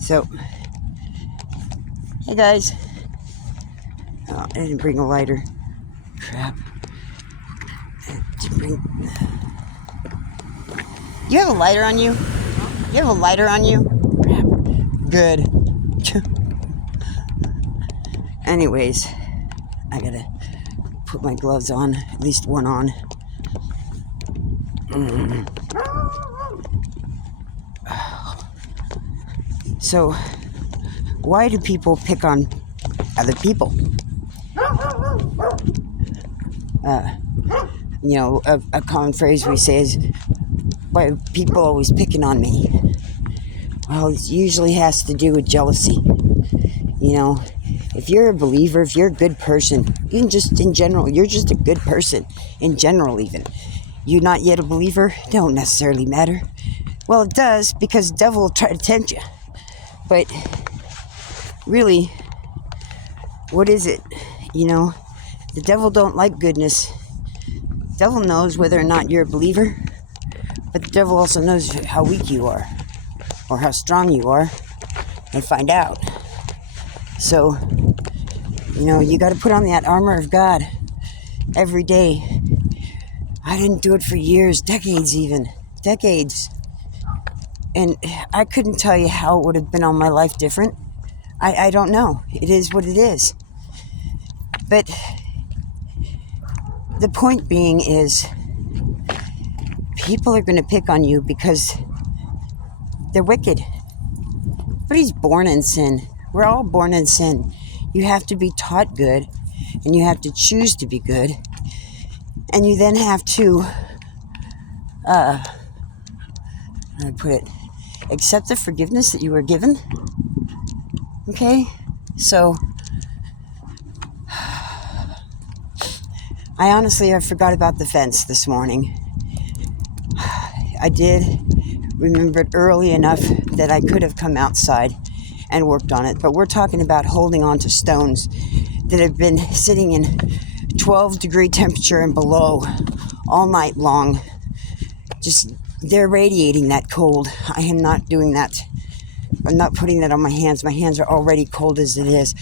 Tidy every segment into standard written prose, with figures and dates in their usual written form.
So, hey guys. Oh, I didn't bring a lighter. Crap. You have a lighter on you? You have a lighter on you? Crap. Good. Anyways, I gotta put my gloves on, at least one on. So, why do people pick on other people? A common phrase we say is, why are people always picking on me? Well, it usually has to do with jealousy. You know, if you're a believer, if you're a good person, even just in general, you're just a good person, in general even. You're not yet a believer, don't necessarily matter. Well, it does, because the devil will try to tempt you. But really, what is it? You know, the devil don't like goodness. The devil knows whether or not you're a believer, but the devil also knows how weak you are, or how strong you are, and find out. So, you got to put on that armor of God every day. I didn't do it for years, decades even. Decades. And I couldn't tell you how it would have been on my life different. I don't know. It is what it is. But the point being is, people are going to pick on you because they're wicked. Nobody's born in sin. We're all born in sin. You have to be taught good, and you have to choose to be good, and you then have to, how do I put it, accept the forgiveness that you were given. Okay? So, I forgot about the fence this morning. I did remember it early enough that I could have come outside and worked on it. But we're talking about holding on to stones that have been sitting in 12-degree temperature and below all night long. Just, they're radiating that cold. I am not doing that. I'm not putting that on my hands. My hands are already cold as it is.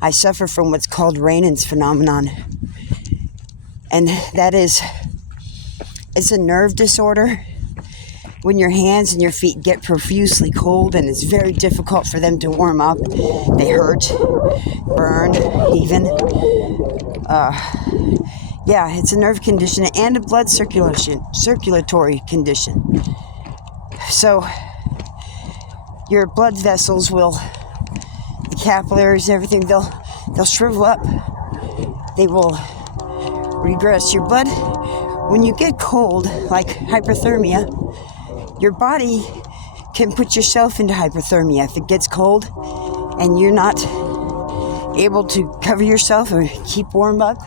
I suffer from what's called Raynaud's phenomenon. And that is, it's a nerve disorder when your hands and your feet get profusely cold, and it's very difficult for them to warm up. They hurt, burn, even. It's a nerve condition and a blood circulatory condition. So, your blood vessels will, the capillaries, everything, they'll shrivel up. They will regress. Your blood, when you get cold, like hyperthermia, your body can put yourself into hypothermia. If it gets cold and you're not able to cover yourself or keep warm up,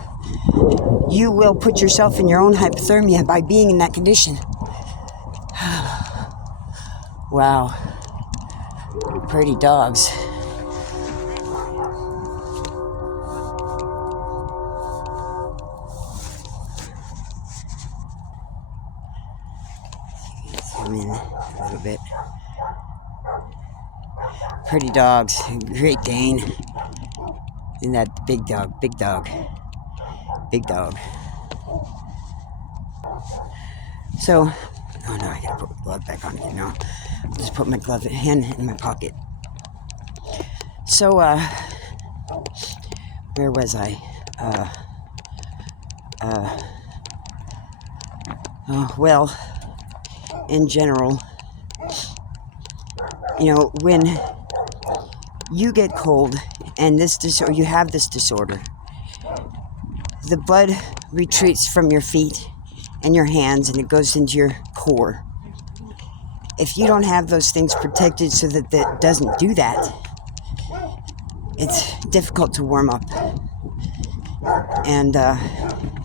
you will put yourself in your own hypothermia by being in that condition. Wow. Pretty dogs. Zoom in a little bit. Pretty dogs. Great Dane. And that big dog. Big dog. So, oh no, I gotta put my glove back on again now. I'll just put my hand in my pocket. So, where was I? Well, in general, when you get cold and you have this disorder, the blood retreats from your feet and your hands and it goes into your core. If you don't have those things protected so that it doesn't do that, it's difficult to warm up. And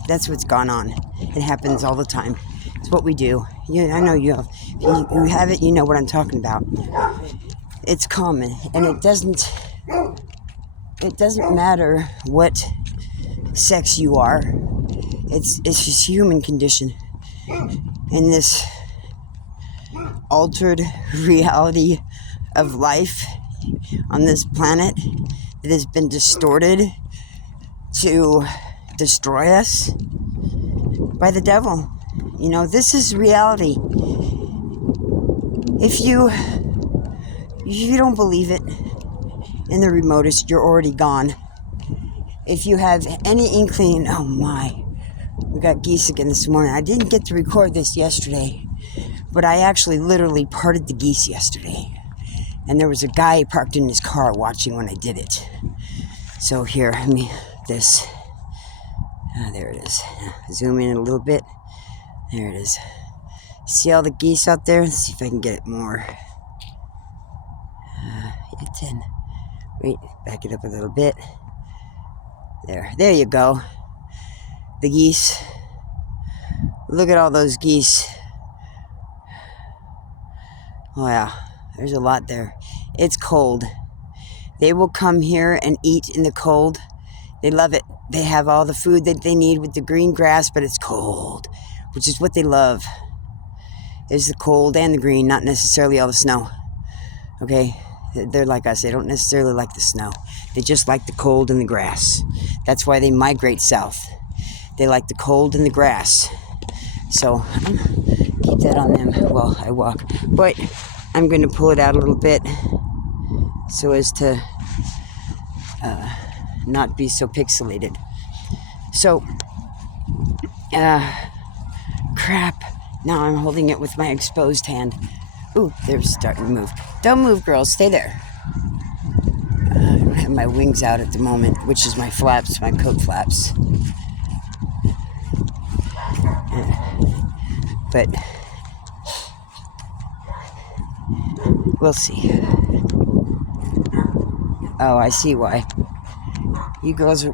that's what's gone on. It happens all the time. It's what we do. I know you have. If you have it, you know what I'm talking about. It's common, and it doesn't matter what sex you are. It's just human condition. In this altered reality of life, on this planet that has been distorted to destroy us by the devil. You know, this is reality. If you don't believe it in the remotest, you're already gone. If you have any inkling, oh my, we got geese again this morning. I didn't get to record this yesterday, but I actually literally parted the geese yesterday. And there was a guy parked in his car watching when I did it. So here, let me, this. There it is. Zoom in a little bit. There it is. See all the geese out there? Let's see if I can get it more. 10. Wait, back it up a little bit. There you go. The geese. Look at all those geese. Oh yeah, there's a lot there. It's cold. They will come here and eat in the cold. They love it. They have all the food that they need with the green grass, but it's cold, which is what they love. There's the cold and the green, not necessarily all the snow. Okay? They're like us. They don't necessarily like the snow. They just like the cold and the grass. That's why they migrate south. They like the cold and the grass. So, keep that on them while I walk. But I'm going to pull it out a little bit so as to not be so pixelated. So, crap. Now I'm holding it with my exposed hand. Ooh, they're starting to move. Don't move, girls. Stay there. I don't have my wings out at the moment, which is my flaps, my coat flaps. But we'll see. Oh, I see why. You girls,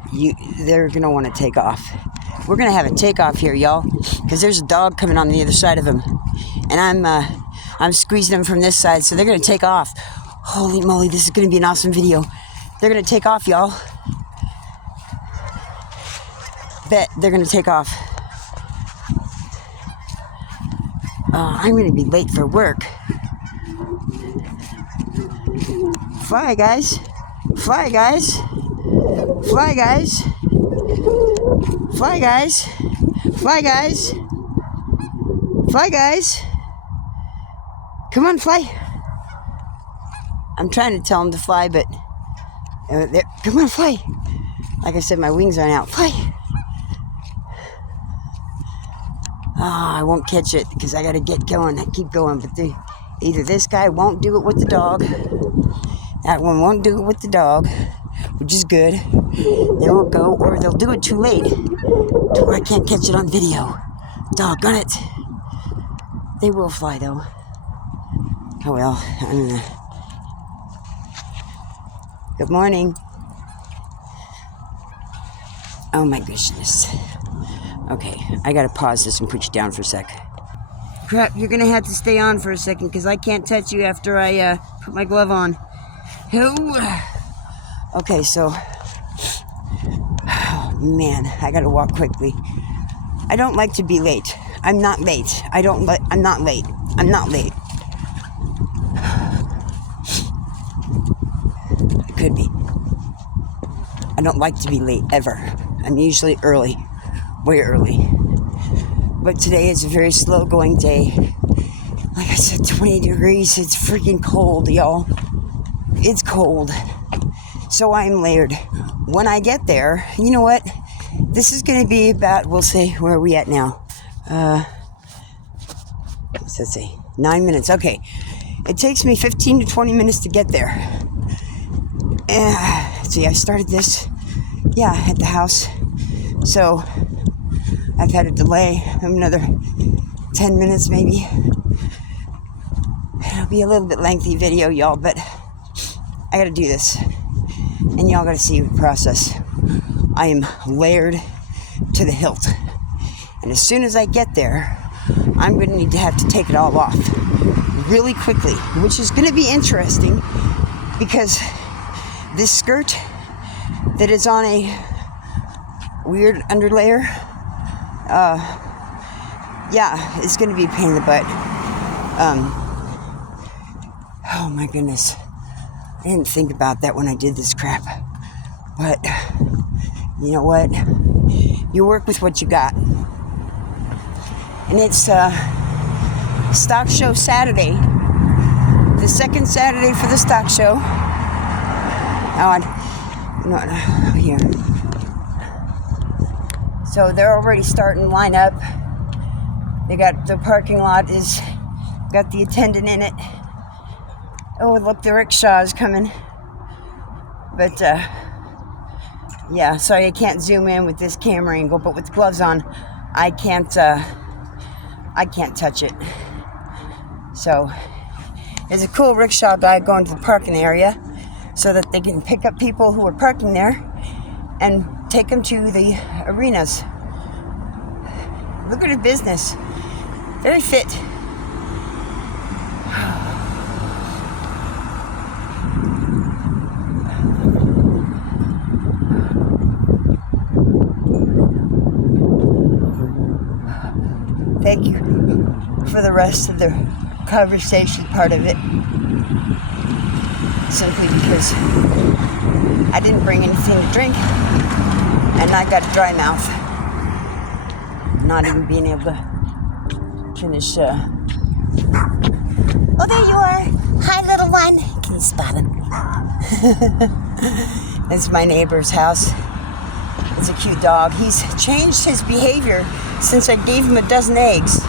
they're going to want to take off. We're going to have a takeoff here, y'all, because there's a dog coming on the other side of him. And I'm squeezing them from this side, so they're going to take off. Holy moly, this is going to be an awesome video. They're going to take off, y'all. Bet they're going to take off. I'm going to be late for work. Fly, guys. Fly, guys. Fly, guys. Fly, guys. Fly, guys. Fly, guys. Come on, fly. I'm trying to tell them to fly, but come on, fly. Like I said, my wings aren't out. Fly. I won't catch it because I got to get going. I keep going, but either this guy won't do it with the dog. That one won't do it with the dog, which is good. They won't go, or they'll do it too late to where I can't catch it on video. Doggone it. They will fly, though. Oh, well. I'm gonna... Good morning. Oh, my goodness. Okay, I gotta pause this and put you down for a sec. Crap, you're gonna have to stay on for a second because I can't touch you after I put my glove on. Okay, so... Oh, man, I gotta walk quickly. I don't like to be late. I'm not late. I'm not late. I'm not late. I could be. I don't like to be late, ever. I'm usually early. Way early. But today is a very slow going day. Like I said, 20 degrees. It's freaking cold, y'all. It's cold. So I'm layered. When I get there, you know what? This is going to be about, we'll say, where are we at now? What's that say? 9 minutes. Okay. It takes me 15 to 20 minutes to get there. See, I started this, at the house. So, I've had a delay of another 10 minutes maybe. It'll be a little bit lengthy video, y'all, but I gotta do this. And y'all gotta see the process. I am layered to the hilt. And as soon as I get there, I'm gonna need to have to take it all off really quickly, which is gonna be interesting because this skirt that is on a weird underlayer, it's gonna be a pain in the butt. Oh my goodness. I didn't think about that when I did this crap. But, you know what? You work with what you got. And it's stock show Saturday. The second Saturday for the stock show. Here. So they're already starting to line up. They got the parking lot is got the attendant in it. Oh, look, the rickshaw is coming. But yeah, sorry I can't zoom in with this camera angle, but with gloves on, I can't touch it. So there's a cool rickshaw guy going to the parking area so that they can pick up people who are parking there and take them to the arenas. Lucrative business. Very fit. Thank you for the rest of the conversation part of it. Simply because I didn't bring anything to drink and I got a dry mouth. Not even being able to finish. Oh, there you are. Hi, little one. Can you spot him? This is my neighbor's house. It's a cute dog. He's changed his behavior since I gave him a dozen eggs.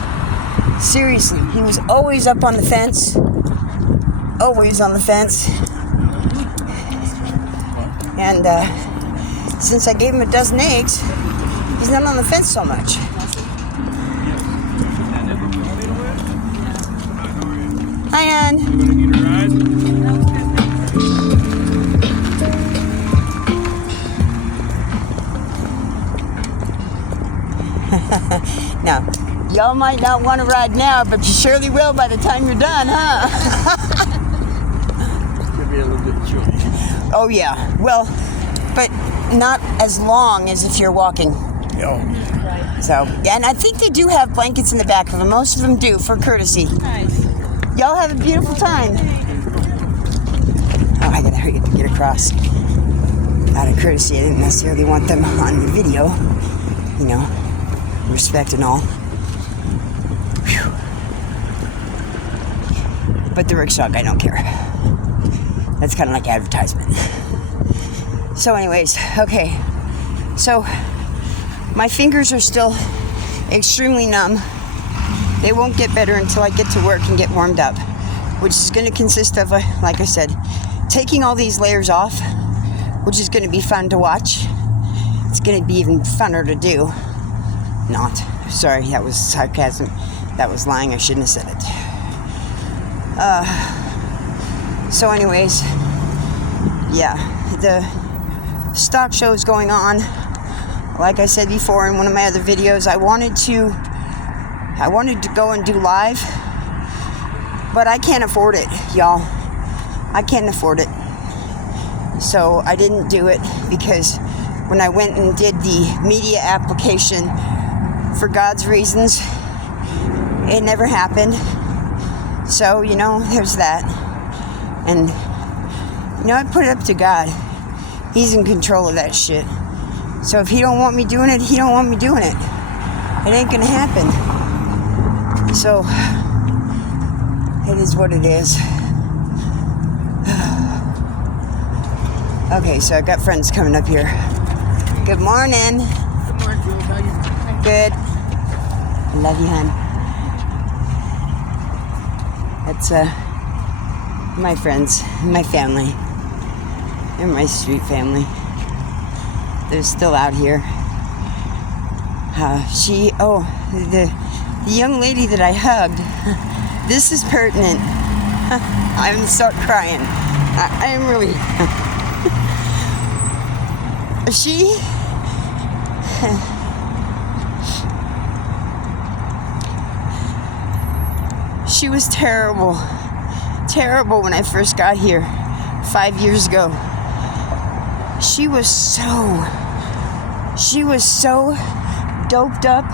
Seriously, he was always up on the fence. Always on the fence. And since I gave him a dozen eggs, he's not on the fence so much. Hi, Ann. You gonna need a ride? Now, y'all might not want to ride now, but you surely will by the time you're done, huh? It's gonna be a little bit chilly. Oh yeah, well, but not as long as if you're walking. Oh. So, yeah, and I think they do have blankets in the back of them. Most of them do, for courtesy. Nice. Y'all have a beautiful time. Oh, I gotta hurry up and get across. Out of courtesy, I didn't necessarily want them on the video. You know, respect and all. Whew. But the rickshaw guy don't care. That's kind of like advertisement. So anyways, okay. So, my fingers are still extremely numb. They won't get better until I get to work and get warmed up, which is going to consist of, like I said, taking all these layers off, which is going to be fun to watch. It's going to be even funner to do. Not. Sorry, that was sarcasm. That was lying. I shouldn't have said it. So anyways, yeah, the stock show is going on. Like I said before in one of my other videos, I wanted to go and do live, but I can't afford it, y'all. I can't afford it. So I didn't do it because when I went and did the media application, for God's reasons, it never happened. So, you know, there's that. And, you know, I put it up to God. He's in control of that shit. So if he don't want me doing it, he don't want me doing it. It ain't gonna happen. So, it is what it is. Okay, so I've got friends coming up here. Good morning. Good morning, Julie. How you? Good. Love you, hon. That's my friends, my family. They're my street family. They're still out here. The young lady that I hugged. This is pertinent. I'm gonna start crying. I am really. She was terrible when I first got here 5 years ago. She was so doped up,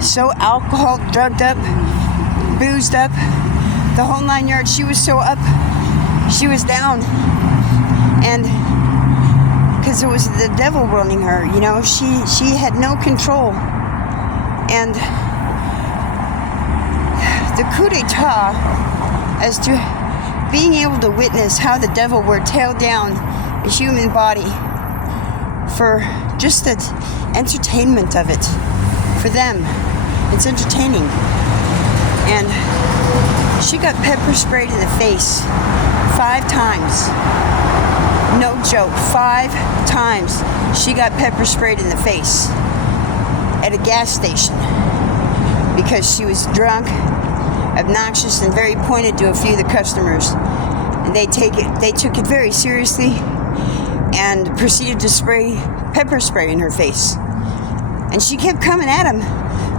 so alcohol drugged up, boozed up, the whole 9 yards. She was so up. she was down, and because it was the devil running her, you know, she had no control. And the coup d'etat as to being able to witness how the devil would tear down a human body for just the entertainment of it. For them, it's entertaining. And she got pepper sprayed in the face 5 times. No joke, 5 times she got pepper sprayed in the face at a gas station because she was drunk, obnoxious, and very pointed to a few of the customers. And they took it very seriously and proceeded to spray pepper spray in her face. And she kept coming at him,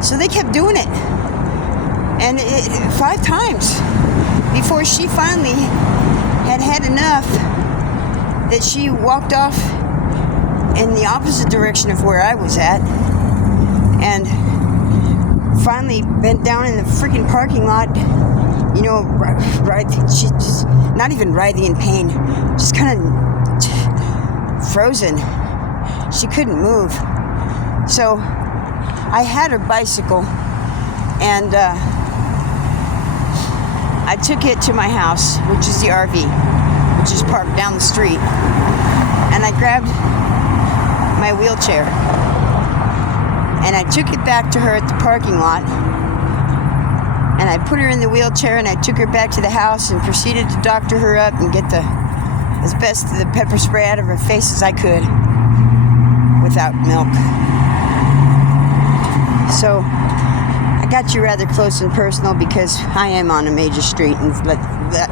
so they kept doing it. And 5 times before she finally had enough, that she walked off in the opposite direction of where I was at, and finally bent down in the freaking parking lot, you know, right, she just, not even writhing in pain, just kind of frozen. She couldn't move. So I had her bicycle, and I took it to my house, which is the RV, which is parked down the street, and I grabbed my wheelchair, and I took it back to her at the parking lot, and I put her in the wheelchair, and I took her back to the house and proceeded to doctor her up and get as best of the pepper spray out of her face as I could without milk. So I got you rather close and personal because I am on a major street and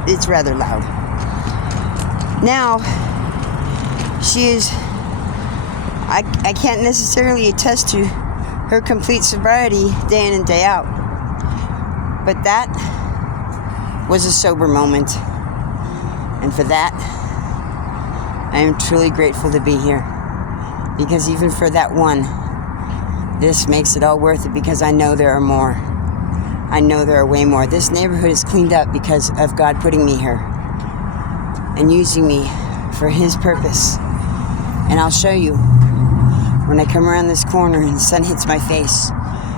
it's rather loud. Now, she is, I can't necessarily attest to her complete sobriety day in and day out, but that was a sober moment, and for that, I am truly grateful to be here, because even for that one, this makes it all worth it, because I know there are more. I know there are way more. This neighborhood is cleaned up because of God putting me here and using me for His purpose. And I'll show you when I come around this corner and the sun hits my face.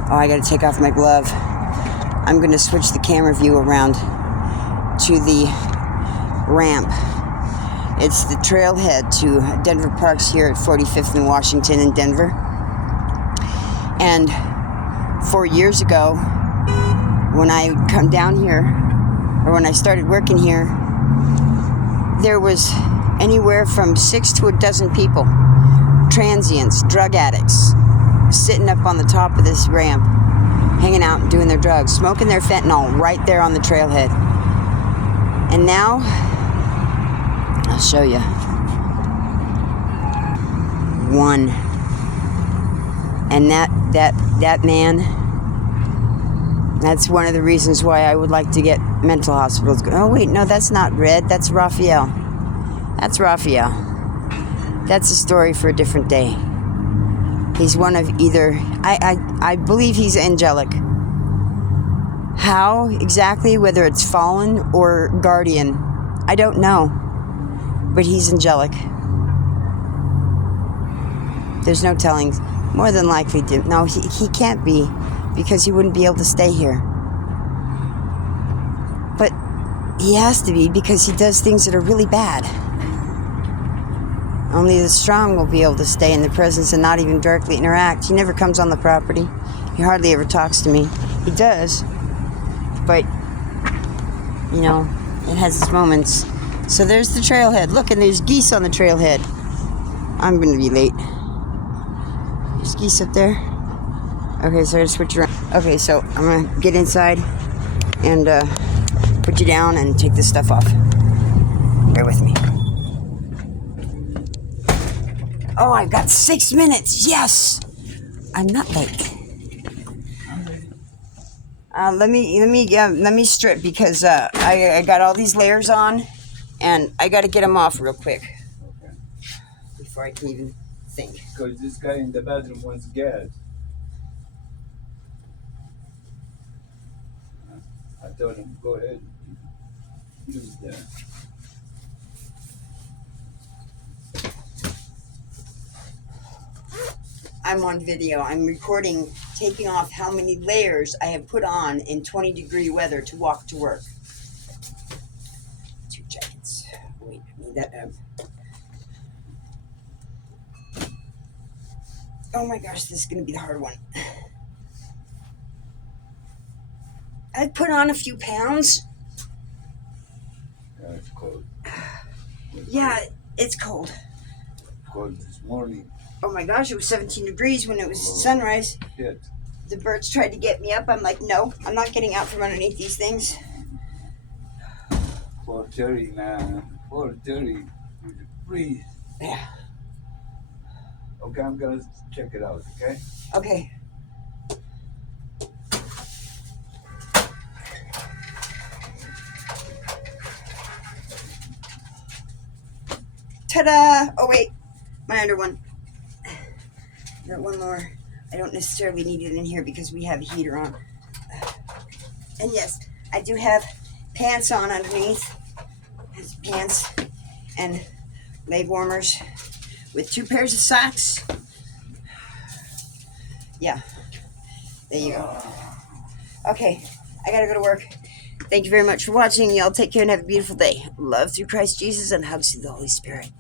Oh, I gotta take off my glove. I'm gonna switch the camera view around to the ramp. It's the trailhead to Denver Parks here at 45th and Washington in Denver. And 4 years ago, when I would come down here, or when I started working here, there was anywhere from 6 to a dozen people, transients, drug addicts, sitting up on the top of this ramp, hanging out and doing their drugs, smoking their fentanyl right there on the trailhead. And now, I'll show you. One. And that man, that's one of the reasons why I would like to get mental hospitals. Oh wait, no, that's not Red, that's Raphael. That's Raphael. That's a story for a different day. He's one of either, I believe he's angelic. How exactly, whether it's fallen or guardian, I don't know. But he's angelic. There's no telling. More than likely, no, he can't be, because he wouldn't be able to stay here. But he has to be, because he does things that are really bad. Only the strong will be able to stay in the presence and not even directly interact. He never comes on the property. He hardly ever talks to me. He does, but, you know, it has its moments. So there's the trailhead. Look, and there's geese on the trailhead. I'm going to be late. There's geese up there. Okay, so I just switch around. Okay, so I'm going to get inside and put you down and take this stuff off. Bear with me. Oh, I've got 6 minutes. Yes! I'm not late. Let me strip, because I got all these layers on, and I got to get them off real quick. Okay. Before I can even think. Because this guy in the bedroom wants gas. I told him, go ahead. Use that. I'm on video. I'm recording, taking off how many layers I have put on in 20-degree weather to walk to work. 2 jackets. Wait, I need that. Oh my gosh, this is going to be the hard one. I put on a few pounds. Yeah, it's cold. Yeah, it's cold. Cold this morning. Oh my gosh, it was 17 degrees when it was sunrise. Shit. The birds tried to get me up. I'm like, no, I'm not getting out from underneath these things. 4:30, man. 4:30. Breathe. Yeah. Okay, I'm gonna check it out, okay? Okay. Ta-da! Oh wait, my under one. Got one more. I don't necessarily need it in here because we have a heater on. And yes, I do have pants on underneath. It's pants and leg warmers with 2 pairs of socks. Yeah, there you go. Okay, I gotta go to work. Thank you very much for watching. Y'all take care and have a beautiful day. Love through Christ Jesus and hugs through the Holy Spirit.